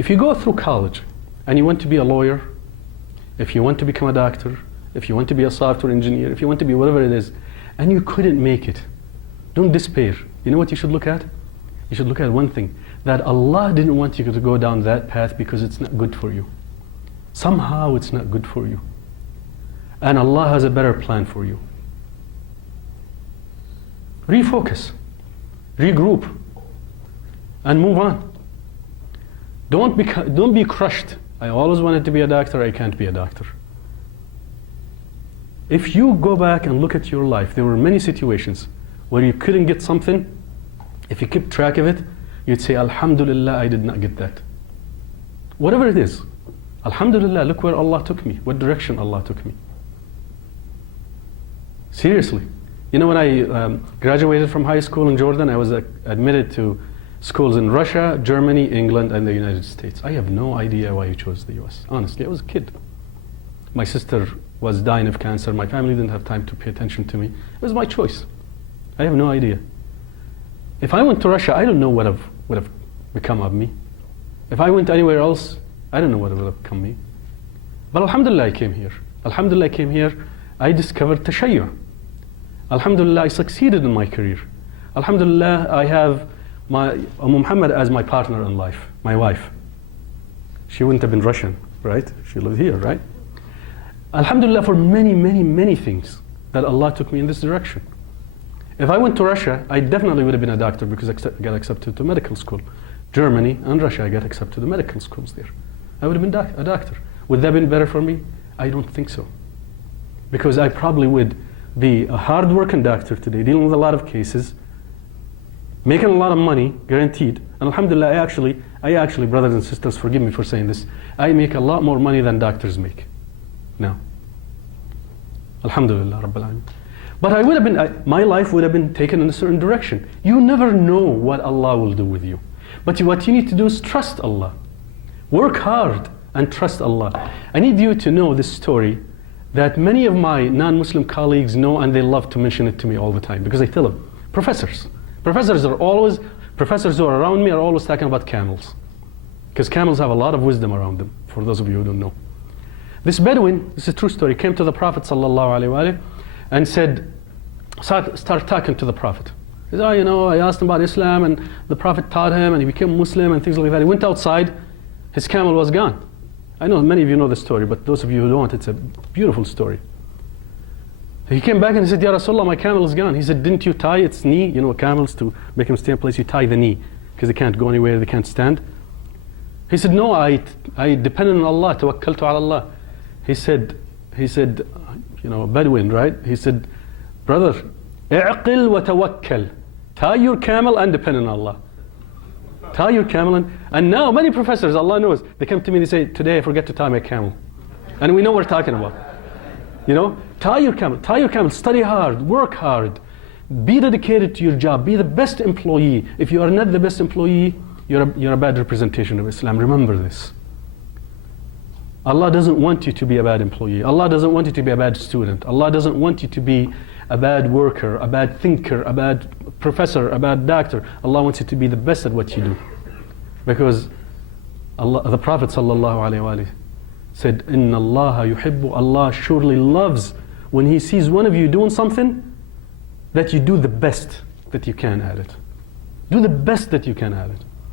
If you go through college and you want to be a lawyer, if you want to become a doctor, if you want to be a software engineer, if you want to be whatever it is, and you couldn't make it, don't despair. You know what you should look at? You should look at one thing, that Allah didn't want you to go down that path because it's not good for you. Somehow it's not good for you. And Allah has a better plan for you. Refocus, regroup, and move on. Don't be crushed. I always wanted to be a doctor, I can't be a doctor. If you go back and look at your life, there were many situations where you couldn't get something. If you keep track of it, you'd say, Alhamdulillah, I did not get that. Whatever it is, Alhamdulillah, look where Allah took me, what direction Allah took me. Seriously. You know, when I graduated from high school in Jordan, I was admitted to schools in Russia, Germany, England, and the United States. I have no idea why you chose the US. Honestly, I was a kid. My sister was dying of cancer. My family didn't have time to pay attention to me. It was my choice. I have no idea. If I went to Russia, I don't know what would have become of me. If I went anywhere else, I don't know what would have become me. But Alhamdulillah, I came here. Alhamdulillah, I came here. I discovered Tashayyu'. Alhamdulillah, I succeeded in my career. Alhamdulillah, I have my Muhammad as my partner in life, my wife. She wouldn't have been Russian, right? She lived here, right? Alhamdulillah, for many, many, many things that Allah took me in this direction. If I went to Russia, I definitely would have been a doctor because I got accepted to medical school. Germany and Russia, I got accepted to the medical schools there. I would have been a doctor. Would that have been better for me? I don't think so. Because I probably would be a hard-working doctor today, dealing with a lot of cases, making a lot of money, guaranteed. And Alhamdulillah, I actually, brothers and sisters, forgive me for saying this, I make a lot more money than doctors make now. Alhamdulillah, Rabbil Alameen. But I would have been, my life would have been taken in a certain direction. You never know what Allah will do with you. But what you need to do is trust Allah. Work hard and trust Allah. I need you to know this story that many of my non-Muslim colleagues know, and they love to mention it to me all the time because I tell them, professors who are around me are always talking about camels. Because camels have a lot of wisdom around them, for those of you who don't know. This Bedouin, this is a true story, came to the Prophet ﷺ and started talking to the Prophet. He said, I asked him about Islam, and the Prophet taught him, and he became Muslim, and things like that. He went outside, his camel was gone. I know many of you know the story, but those of you who don't, it's a beautiful story. He came back and he said, Ya Rasulullah, my camel is gone. He said, didn't you tie its knee? Camels, to make them stay in place, you tie the knee, because they can't go anywhere, they can't stand. He said, no, I depended on Allah, tawakkaltu ala Allah. He said, Bedouin, right? He said, brother, i'qil wa tawakkal. Tie your camel and depend on Allah. Tie your camel and now many professors, Allah knows, they come to me and they say, today I forget to tie my camel. And we know what we're talking about. Tie your camel, study hard, work hard, be dedicated to your job, be the best employee. If you are not the best employee, you're a bad representation of Islam. Remember this. Allah doesn't want you to be a bad employee. Allah doesn't want you to be a bad student. Allah doesn't want you to be a bad worker, a bad thinker, a bad professor, a bad doctor. Allah wants you to be the best at what you do. Because the Prophet ﷺ said, Inna Allah yuhibbu, Allah surely loves when He sees one of you doing something that you do the best that you can at it. Do the best that you can at it.